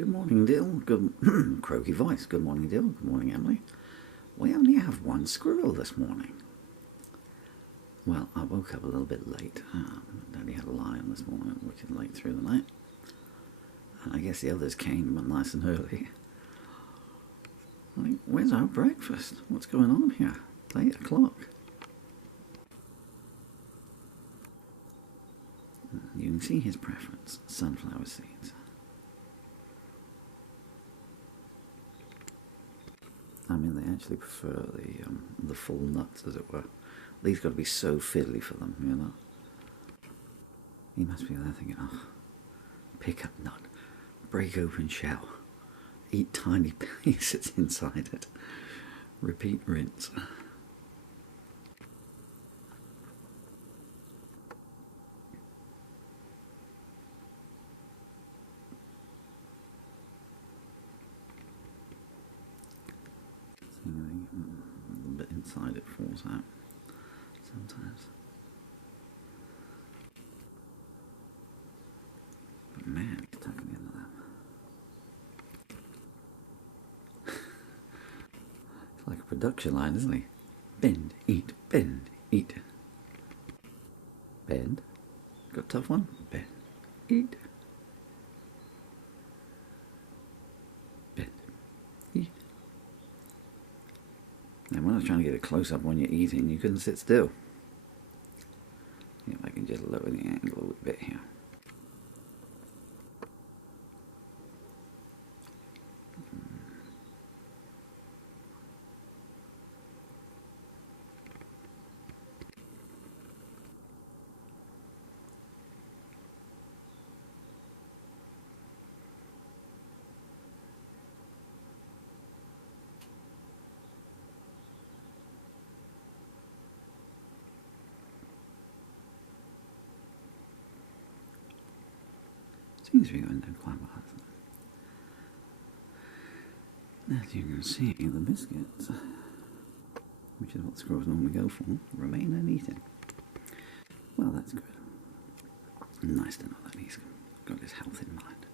Good morning, Dill. Good croaky voice. Good morning, Dill. Good morning, Emily. We only have one squirrel this morning. Well, I woke up a little bit late. Daddy had a lion this morning, wicked late through the night. And I guess the others came nice and early. Like, where's our breakfast? What's going on here? It's 8 o'clock. You can see his preference, sunflower seeds. I mean, they actually prefer the full nuts, as it were. These got to be so fiddly for them, you know. He must be there thinking, oh, pick up nut, break open shell, eat tiny pieces inside it, repeat rinse. A little bit inside it falls out sometimes. But man, he's tucking into that. It's like a production line, isn't he? Bend, eat, bend, eat. Bend. Got a tough one? Bend, eat. Bend, eat. And when I was trying to get a close-up when you're eating, you couldn't sit still. See if I can just lower the angle a bit here. Seems to be going down quite well. As you can see, the biscuits, which is what squirrels normally go for, remain uneaten. Well, that's good. Nice to know that he's got his health in mind.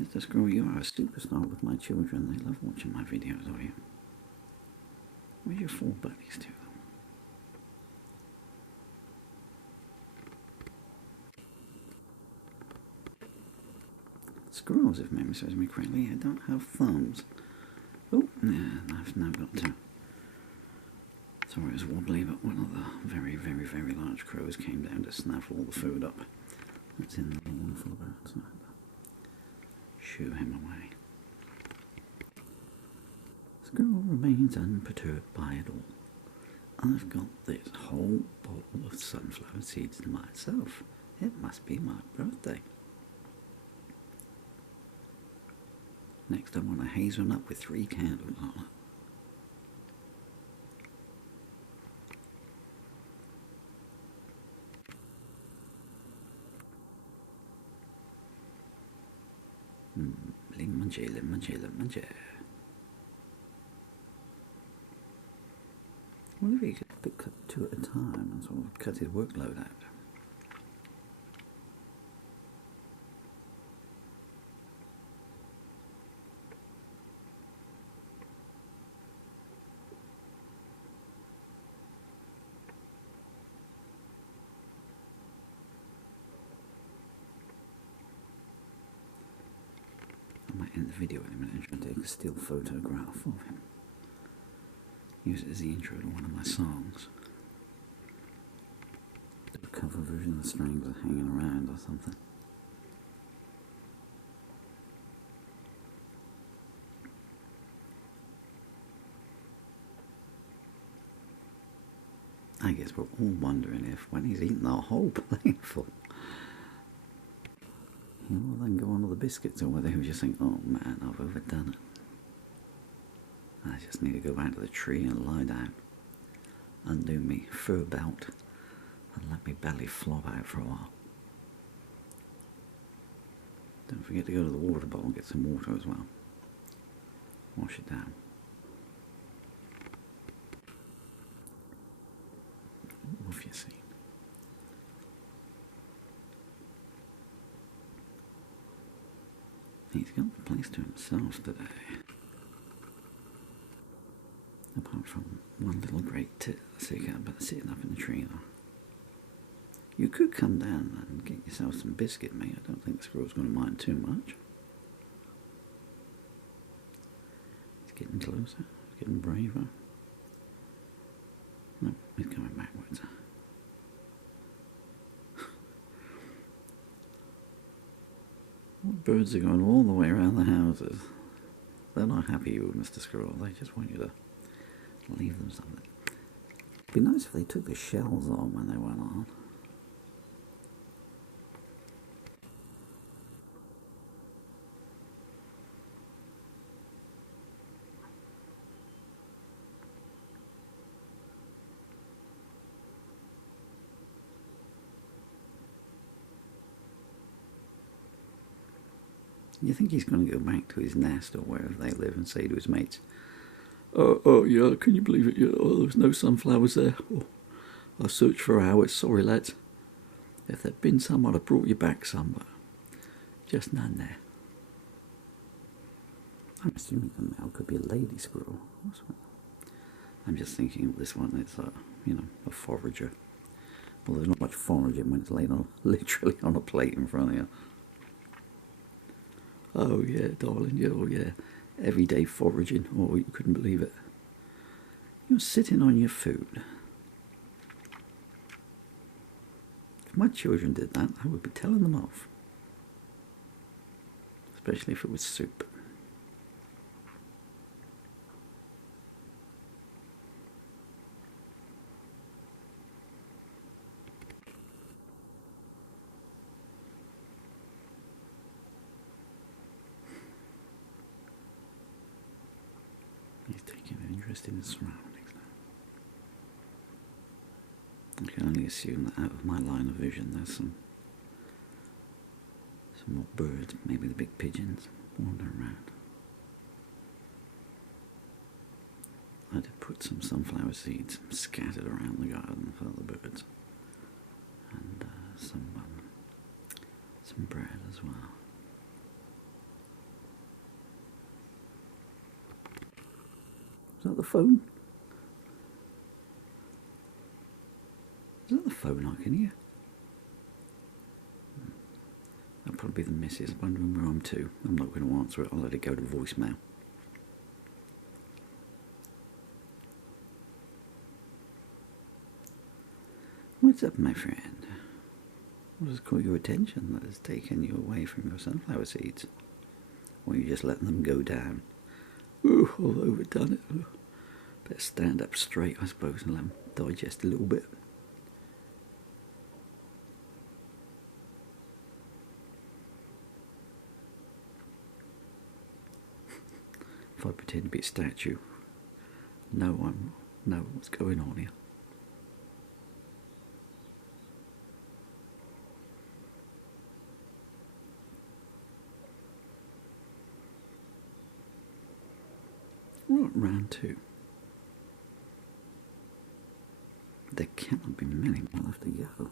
Mr. Squirrel, you are a superstar with my children. They love watching my videos of you. Where's your 4 buddies to? Squirrels, if memory serves me correctly, don't have thumbs. Oh, yeah, I've now got to. Sorry, it was wobbly, but one of the very, very, very large crows came down to snaffle all the food up. That's in the wonderful bird. So shoo him away. Squirrel remains unperturbed by it all. I've got this whole bowl of sunflower seeds to myself. It must be my birthday. Next I want to haze one up with 3 candles on it. Lemon. Well, if he could pick up 2 at a time and sort of cut his workload out. I might end the video in a minute and try and take a still photograph of him. Use it as the intro to one of my songs. Do a cover version of the strings are hanging around or something. I guess we're all wondering if, when he's eaten the whole plateful, he will then go on to the biscuits, or whether he'll just think, oh man, I've overdone it. I just need to go back to the tree and lie down, undo me fur belt, and let me belly flop out for a while. Don't forget to go to the water bowl and get some water as well. wash it down. What have you seen? He's got the place to himself today. Apart from one little great tit sitting up in the tree now. You could come down and get yourself some biscuit, mate. I don't think the squirrel's going to mind too much. He's getting closer. He's getting braver. No, he's coming backwards. Birds are going all the way around the houses. They're not happy with Mr. Squirrel. They just want you to leave them something. It'd be nice if they took the shells on when they went on. You think he's going to go back to his nest or wherever they live and say to his mates, oh yeah, can you believe it? Yeah, oh, there's no sunflowers there. Oh, I searched for hours. Sorry, lads. If there'd been some, I'd have brought you back some, but just none there. I'm assuming the male could be a lady squirrel. I'm just thinking of this one. It's a forager. Well, there's not much foraging when it's laid on literally on a plate in front of you. Oh yeah, darling, oh yeah. Everyday foraging. Oh, you couldn't believe it. You're sitting on your food. If my children did that, I would be telling them off. Especially if it was soup. He's taking an interest in his surroundings now. I can only assume that out of my line of vision there's some more birds, maybe the big pigeons, wandering around. I did put some sunflower seeds scattered around the garden for the birds. And some bread as well. Is that the phone? Is that the phone I can hear? That'll probably be the missus wondering where I'm to. I'm not going to answer it. I'll let it go to voicemail. What's up, my friend? What has caught your attention that has taken you away from your sunflower seeds? Or are you just letting them go down? Ooh, I've overdone it. Ooh. Better stand up straight, I suppose, and let them digest a little bit. If I pretend to be a statue, no one will know what's going on here. Right, round two. There cannot be many more left to go.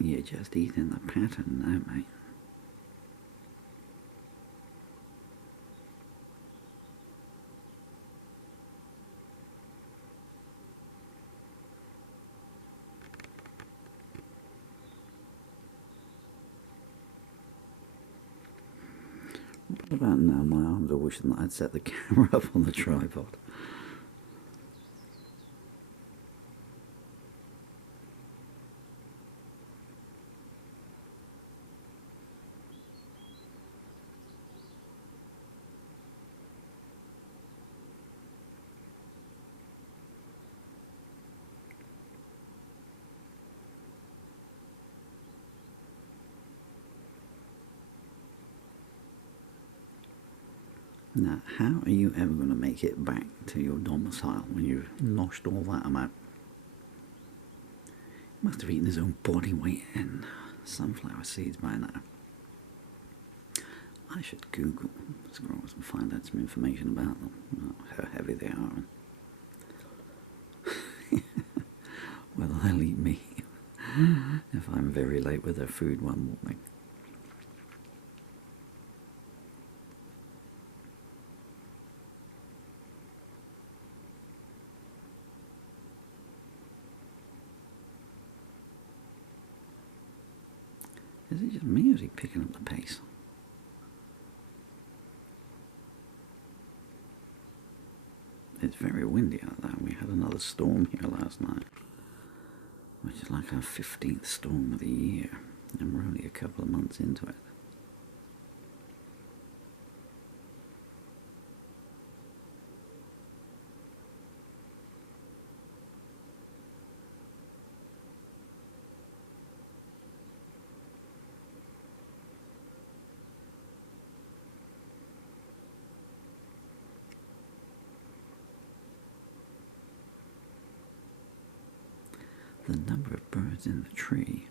You're just eating the pattern now, mate. What about now? My arms are wishing that I'd set the camera up on the tripod. Now, how are you ever going to make it back to your domicile when you've noshed all that amount? He must have eaten his own body weight in sunflower seeds by now. I should Google squirrels and find out some information about them, how heavy they are, and whether they'll eat me if I'm very late with their food one morning. Is it just me, or is he picking up the pace? It's very windy out there. We had another storm here last night, which is like our 15th storm of the year, and we're only a couple of months into it. The number of birds in the tree,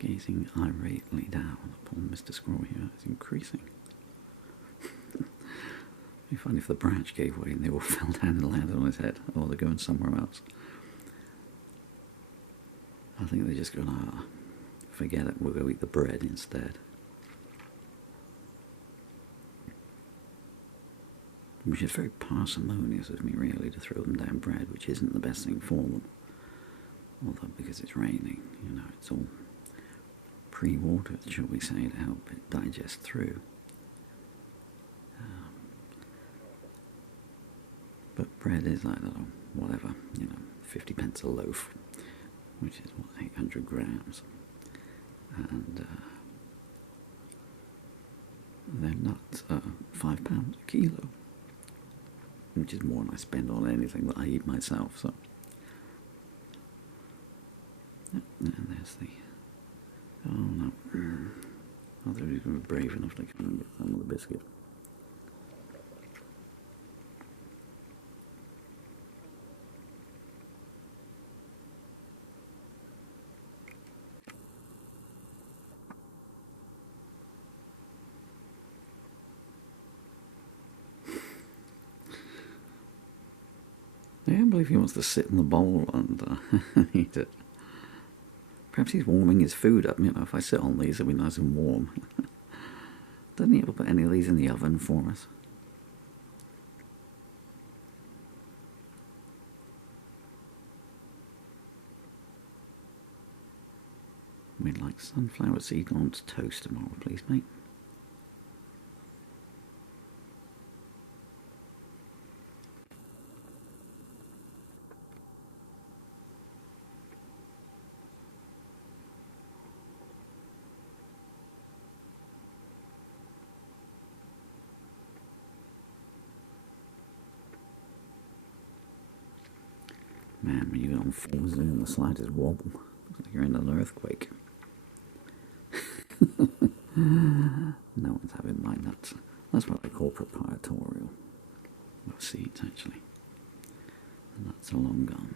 gazing irately down upon Mr. Squirrel here, is increasing. It'd be funny if the branch gave way and they all fell down and landed on his head, or they're going somewhere else. I think they're just going to forget it, we'll go eat the bread instead. Which is very parsimonious of me, really, to throw them down bread, which isn't the best thing for them. Although, because it's raining, it's all pre-watered, shall we say, to help it digest through. But bread is like, whatever, 50 pence a loaf, which is, 800 grams. And they're not £5 a kilo, which is more than I spend on anything that I eat myself, so. And there's the... Oh no. I thought he was going to be brave enough to come and get some of the biscuit. I can't believe he wants to sit in the bowl and eat it. Perhaps he's warming his food up, if I sit on these it'll be nice and warm. Doesn't he ever put any of these in the oven for us? We'd like sunflower seed on toast tomorrow, please, mate. Man, when you get on fours and the slightest wobble, looks like you're in an earthquake. No one's having my nuts. That's what I call proprietorial. Well, seeds, actually. The nuts are long gone.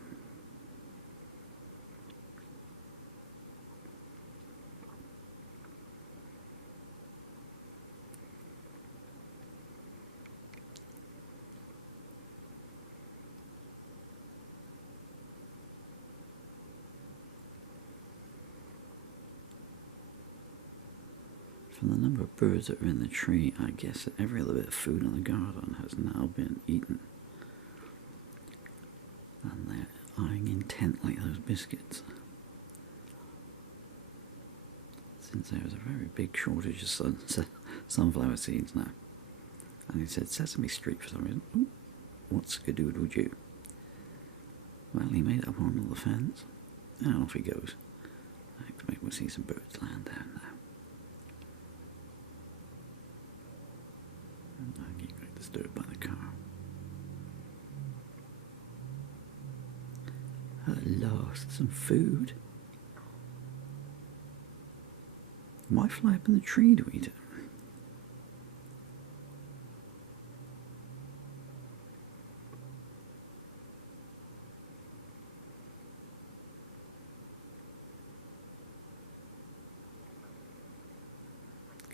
From the number of birds that are in the tree, I guess that every other bit of food in the garden has now been eaten. And they're eyeing intently those biscuits. Since there is a very big shortage of sunflower seeds now. And he said Sesame Street for some reason. Ooh, what's skadoodle-doo? Well, he made it up on the fence. And off he goes. I expect we'll see some birds land down now. I get quite disturbed by the car. At last, some food. Why fly up in the tree to eat it?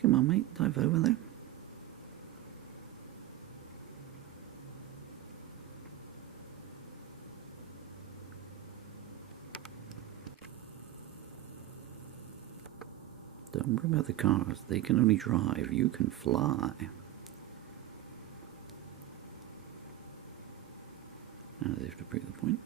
Come on, mate, dive over there. Don't worry about the cars. They can only drive. You can fly. As if to prove the point.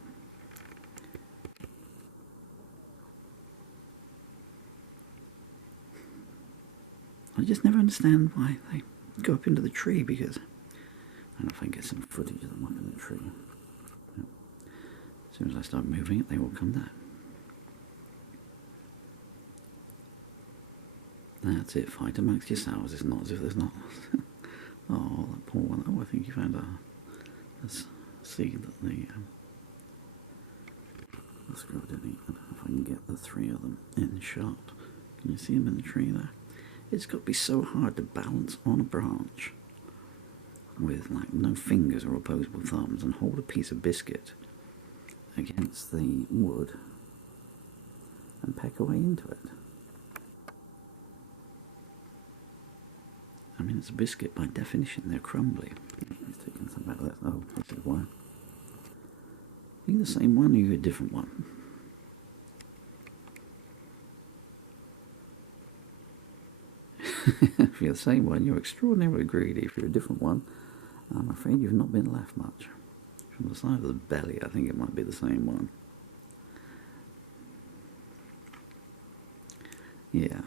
I just never understand why they go up into the tree, because I don't know if I can get some footage of them up in the tree. Yep. As soon as I start moving it, they will come down. That's it, fight amongst yourselves. It's not as if there's not. Oh, that poor one. Oh, I think you found a seed that the squirrel didn't eat. I don't know if I can get the three of them in shot. Can you see them in the tree there? It's got to be so hard to balance on a branch with like no fingers or opposable thumbs and hold a piece of biscuit against the wood and peck away into it. I mean, it's a biscuit by definition. They're crumbly. He's taking some out of that. Oh, this is why. Are you the same one or are you a different one? If you're the same one, you're extraordinarily greedy. If you're a different one, I'm afraid you've not been left much. From the side of the belly, I think it might be the same one. Yeah.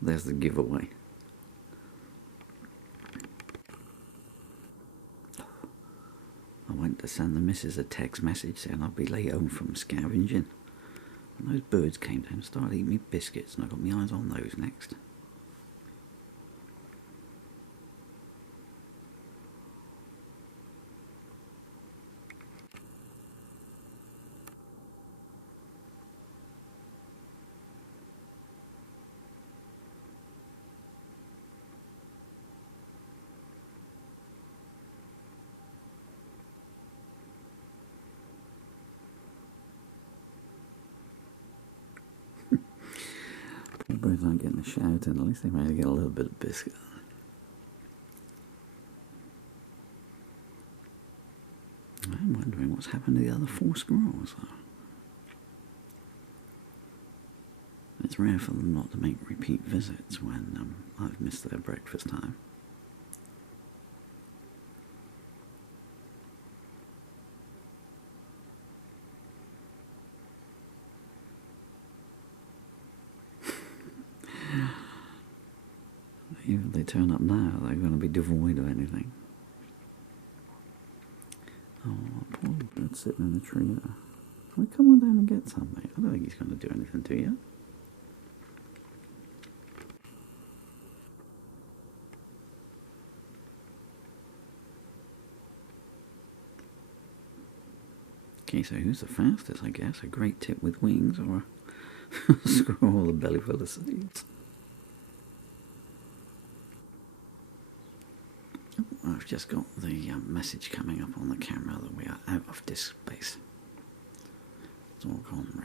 There's the giveaway. I went to send the missus a text message saying I'd be late home from scavenging. And those birds came down and started eating me biscuits, and I got my eyes on those next. The birds aren't getting a shout in, at least they might get a little bit of biscuit. I'm wondering what's happened to the other 4 squirrels, though. It's rare for them not to make repeat visits when I've missed their breakfast time. Even if they turn up now, they're going to be devoid of anything. Oh, poor bird sitting in the tree there. Well, come on down and get some, mate. I don't think he's going to do anything to you. Okay, so who's the fastest, I guess? A great tip with wings, or a squirrel with a belly full of seeds? Oh, I've just got the message coming up on the camera that we are out of disk space. It's all gone